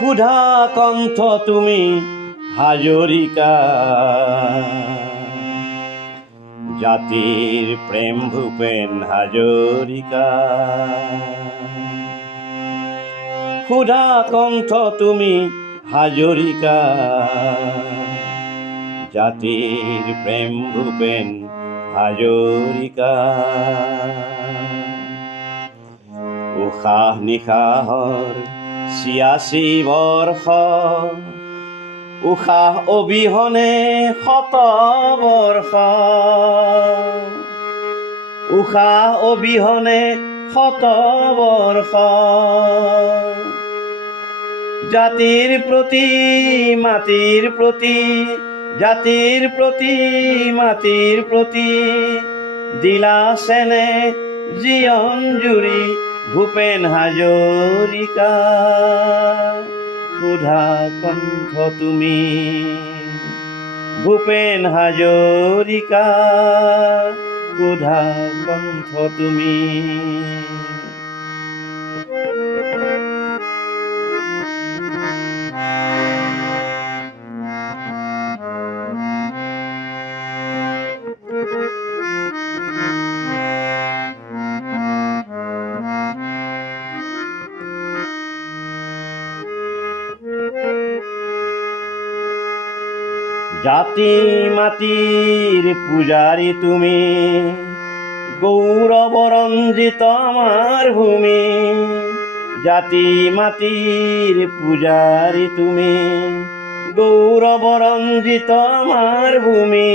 ক্ষুধা কণ্ঠ তুমি হাজৰিকা, জাতিৰ প্ৰেম ভূপেন হাজৰিকা। ক্ষুধা কণ্ঠ তুমি হাজৰিকা, জাতিৰ প্ৰেম ভূপেন হাজৰিকা। উশাহ নিশাহৰ ৮৬ বৰ্ষ, উশাহ অবিহনে শত বৰ্ষ, উশাহ অবিহনে শত বৰ্ষ। জাতিৰ প্ৰতি মাটিৰ প্ৰতি, জাতিৰ প্ৰতি মাটিৰ প্ৰতি দিলা চেনেহ জীৱন জুৰি ভূপেন হাজৰিকা। ক্ষুধা কণ্ঠ তুমি ভূপেন হাজৰিকা, ক্ষুধা কণ্ঠ তুমি। জাতি মাটিৰ পূজাৰী তুমি, গৌৰৱ ৰঞ্জিত আমাৰ ভূমি। জাতি মাটিৰ পূজাৰী তুমি, গৌৰৱ ৰঞ্জিত আমাৰ ভূমি।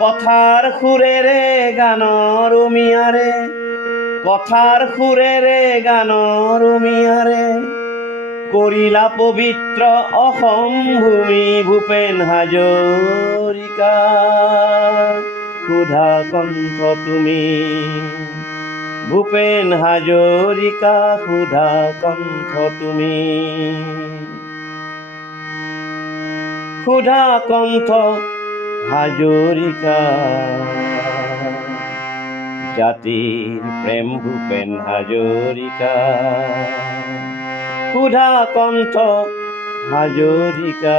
কথাৰ সুৰেৰে গানৰ উমিয়াৰে, কথাৰ সুৰেৰে গানৰ উমিয়াৰে কৰিলা পবিত্ৰ অসম ভূমি ভূপেন হাজৰিকা। ক্ষুধা কণ্ঠ তুমি ভূপেন হাজৰিকা, ক্ষুধা কণ্ঠ তুমি। ক্ষুধা কণ্ঠ হাজৰিকা, জাতিৰ প্ৰেম ভূপেন হাজৰিকা। ক্ষুধা কণ্ঠ হাজৰিকা,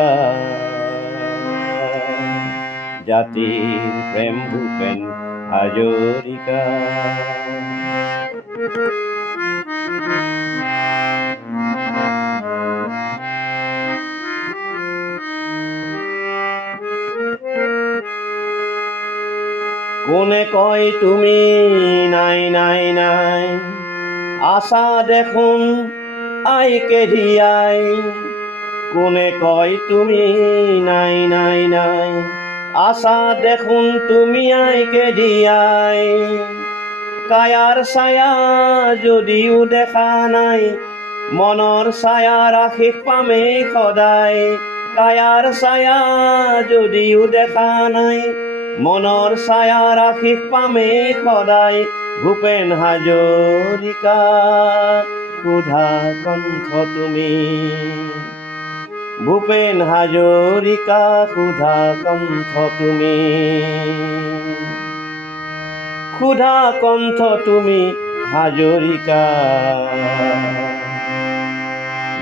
জাতিৰ প্ৰেম ভূপেন হাজৰিকা। কোনে কয় তুমি নাই নাই নাই, আছা দেখোন আইকে ধিয়াই। কোনে কয় তুমি নাই নাই নাই, আছা দেখোন তুমি আইকে ধিয়াই। কায়াৰ ছায়া যদিও দেখা নাই, মনৰ ছায়াৰ আশীষ পামেই সদায়। কায়াৰ ছায়া যদিও দেখা নাই, মনৰ ছায়াৰ আশীষ পামেই সদায় ভূপেন হাজৰিকা। ক্ষুধা কণ্ঠ তুমি ভূপেন হাজৰিকা, ক্ষুধা কণ্ঠ তুমি। ক্ষুধা কণ্ঠ তুমি হাজৰিকা,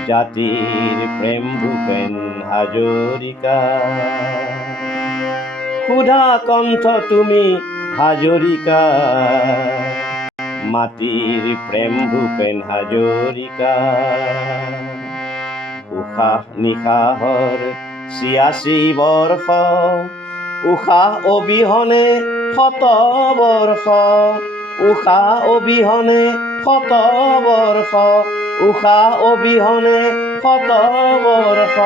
জাতিৰ প্ৰেম ভূপেন হাজৰিকা। ক্ষুধা কণ্ঠ তুমি হাজৰিকা, মাটিৰ প্ৰেম ভূপেন হাজৰিকা। উশাহ নিশাহৰ ৮৬ বৰ্ষ, উশাহ অবিহনে শত বৰ্ষ, উশাহ অবিহনে শত বৰ্ষ, উশাহ অবিহনে শত বৰ্ষ।